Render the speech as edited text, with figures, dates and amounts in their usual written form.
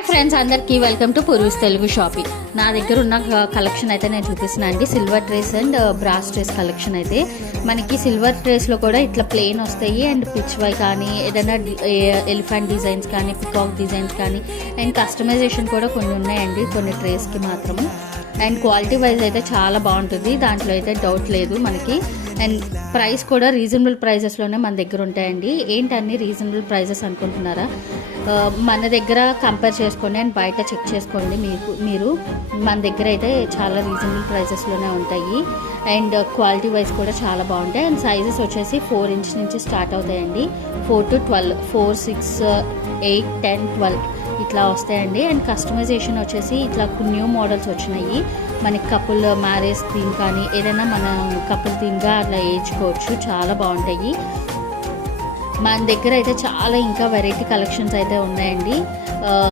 Hi friends, అందరికీ welcome to పూర్వీస్ Telugu shopping. నా దగ్గర ఉన్న కలెక్షన్ అయితే నేను చూపిస్తున్నాను అండి. Silver trace and brass trace collection అయితే మనకి సిల్వర్ ట్రేస్లో కూడా ఇట్లా ప్లెయిన్ వస్తాయి అండ్ పిచ్ వై కానీ ఏదైనా ఎలిఫెంట్ డిజైన్స్ కానీ పికాక్ డిజైన్స్ కానీ అండ్ కస్టమైజేషన్ కూడా కొన్ని ఉన్నాయండి కొన్ని ట్రేస్కి మాత్రము. అండ్ క్వాలిటీ వైజ్ అయితే చాలా బాగుంటుంది, దాంట్లో అయితే డౌట్ లేదు మనకి. అండ్ ప్రైస్ కూడా రీజనబుల్ ప్రైజెస్లోనే మన దగ్గర ఉంటాయండి. ఏంటన్నీ రీజనబుల్ ప్రైజెస్ అనుకుంటున్నారా? మన దగ్గర కంపేర్ చేసుకోండి అండ్ బయట చెక్ చేసుకోండి. మీరు మన దగ్గర అయితే చాలా రీజనబుల్ ప్రైజెస్లోనే ఉంటాయి అండ్ క్వాలిటీ వైజ్ కూడా చాలా బాగుంటాయి. అండ్ సైజెస్ వచ్చేసి 4 ఇంచ్ నుంచి స్టార్ట్ అవుతాయండి. 4 to 12, 4, 6, 8, 10, 12 ఇట్లా వస్తాయండి. అండ్ కస్టమైజేషన్ వచ్చేసి ఇట్లా న్యూ మోడల్స్ వచ్చినాయి. మనకి కపుల్ మ్యారేజ్ థీమ్ కానీ ఏదైనా మన కపుల్ థీమ్గా అట్లా వేయించుకోవచ్చు, చాలా బాగుంటాయి. మన దగ్గర అయితే చాలా ఇంకా వెరైటీ కలెక్షన్స్ అయితే ఉన్నాయండి.